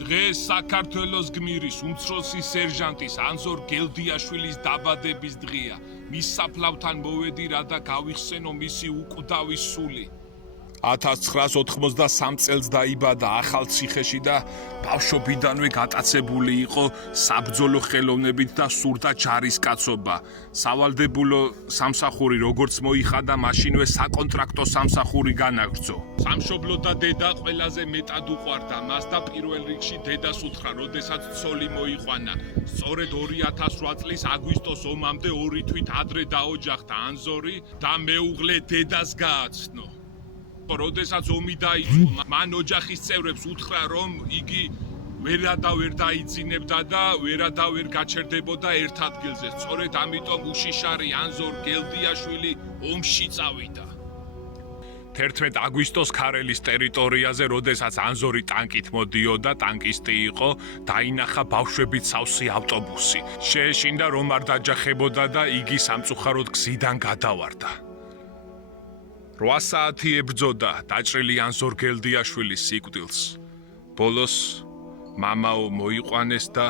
დღეს საქართველოს გმირის უმცროსი სერჟანტის ანზორ გელდიაშვილის დაბადების დღეა. მის საფლავთან მოვედი რა და გავიხსენო მისი უკვდავი სული. 1983 წელს დაიბადა ახალციხეში და ბავშვობიდანვე გატაცებული იყო საბრძოლო ხელოვნებით და სურდა ჯარისკაცობა. სავალდებულო სამსახური როგორც მოიხადა, მაშინვე საკონტრაქტო სამსახური განაგრძო. სამშობლო და დედა ყველაზე მეტად უყვარდა მას და პირველ რიგში დედას უთხრა, როდესაც ცოლი მოიყვანა. სწორედ 2008 წლის აგვისტოს ომამდე 2 თვით ადრე დაოჯახდა ანზორი და მეუღლე დედას გააცნო. როდესაც ომი დაიწყო, მან ოჯახის წევრებს უთხრა, რომ იგი ვერადავერ დაიძინებდა და ვერადავერ გაჩერდებოდა ერთ ადგილზე. სწორედ ამიტომ უშიშარი ანზორ გელდიაშვილი ომში წავიდა. 11 აგვისტოს ქარელის ტერიტორიაზე, როდესაც ანზორი ტანკით მოდიოდა, ტანკისტი იყო, დაინახა ბავშვებით სავსე ავტობუსი. შეეშინდა, რომ არ დაჯახებოდა და იგი სამწუხაროდ გზიდან გადავარდა. 8 საათი ებრძოდა დაჭრილი ანზორ გელდიაშვილის სიკვდილს. ბოლოს მამაო მოიყვანეს და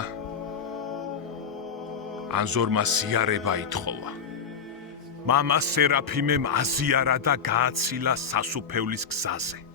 ანზორმა ზიარება ითხოვა. მამა სერაფიმემ აზიარა და გააცილა სასუფევლის გზაზე.